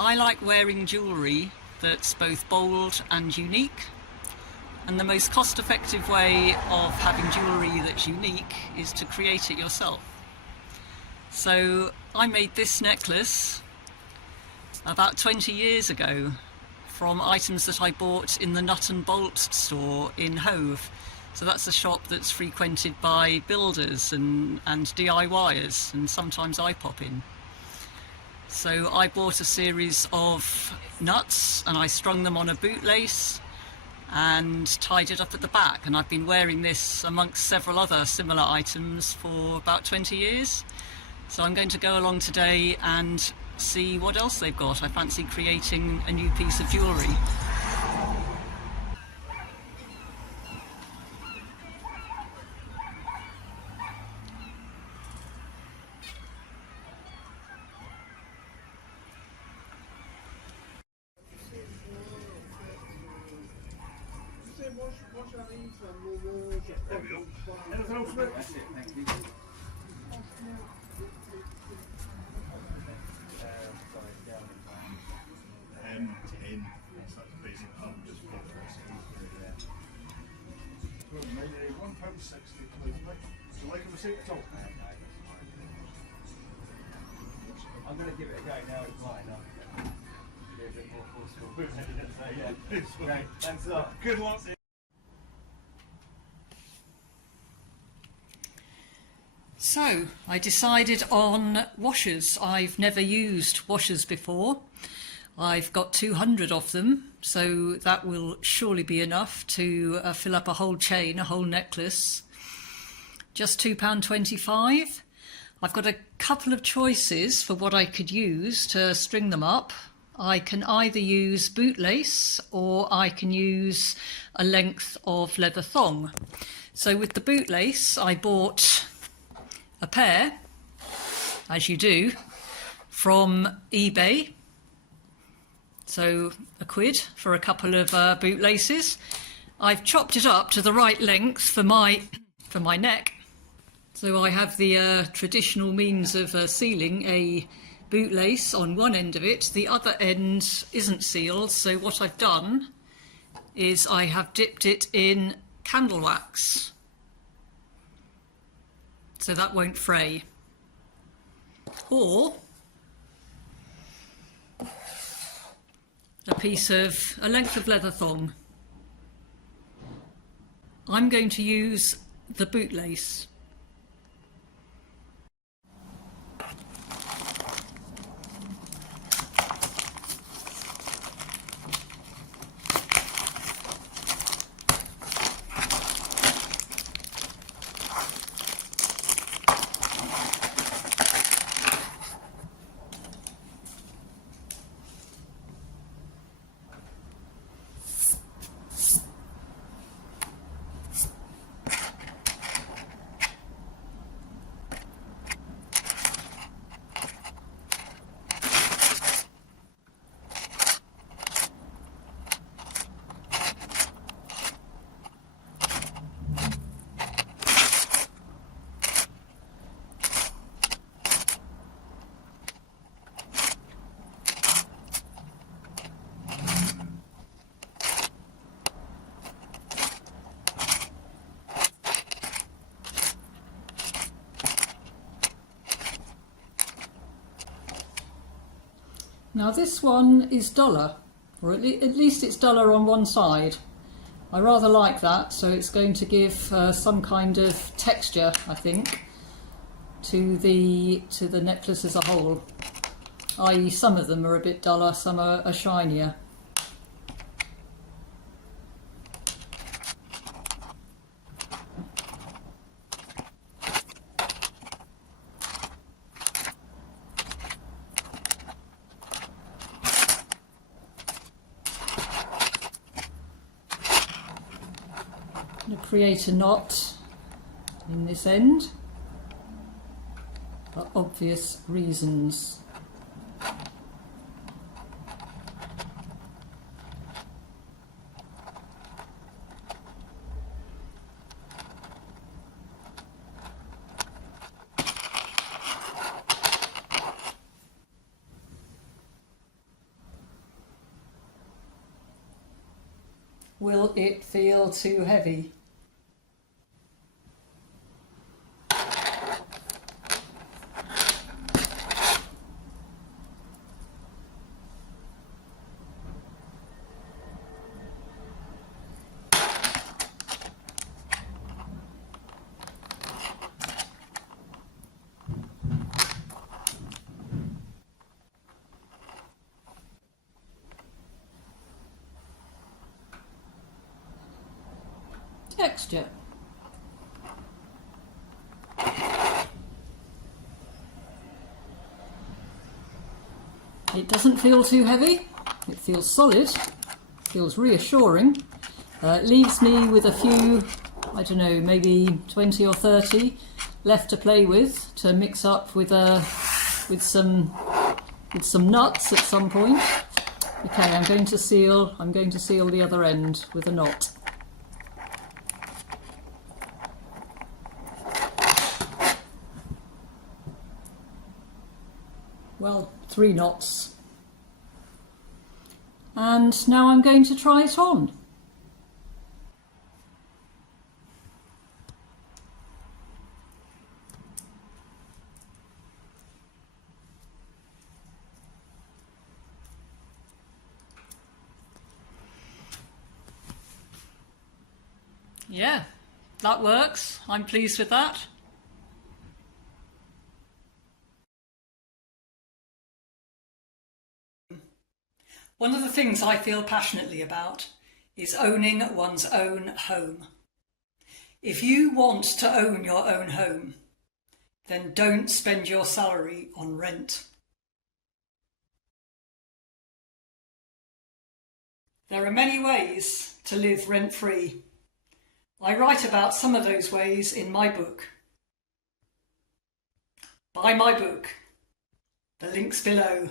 I like wearing jewellery that's both bold and unique, and the most cost-effective way of having jewellery that's unique is to create it yourself. So I made this necklace about 20 years ago from items that I bought in the Nut and Bolt store in Hove. So that's a shop that's frequented by builders and DIYers, and sometimes I pop in. So I bought a series of nuts and I strung them on a bootlace and tied it up at the back, and I've been wearing this amongst several other similar items for about 20 years. So I'm going to go along today and see what else they've got. I fancy creating a new piece of jewellery. £1.60, please, mate. Would you like a receipt at all? I'm going to give it a go now with mine. I'll be a bit more forceful. So, yeah. Okay, thanks a lot. Good luck. So I decided on washers. I've never used washers before. I've got 200 of them, so that will surely be enough to fill up a whole chain, a whole necklace. Just £2.25. I've got a couple of choices for what I could use to string them up. I can either use bootlace or I can use a length of leather thong. So with the bootlace, I bought a pair, as you do, from eBay. So £1 for a couple of bootlaces. I've chopped it up to the right length for my neck. So I have the traditional means of sealing a bootlace on one end of it. The other end isn't sealed, so what I've done is I have dipped it in candle wax, so that won't fray. Or a length of leather thong. I'm going to use the bootlace. Now this one is duller, or at least it's duller on one side. I rather like that, so it's going to give some kind of texture, I think, to the necklace as a whole. I.e., some of them are a bit duller, some are shinier. Create a knot in this end for obvious reasons. will it feel too heavy? Texture. It doesn't feel too heavy, it feels solid, feels reassuring. It leaves me with a few, I don't know, maybe 20 or 30 left to play with, to mix up with some nuts at some point. Okay, I'm going to seal the other end with a knot. Well, 3 knots. And now I'm going to try it on. Yeah, that works. I'm pleased with that. One of the things I feel passionately about is owning one's own home. If you want to own your own home, then don't spend your salary on rent. There are many ways to live rent-free. I write about some of those ways in my book. Buy my book. The link's below.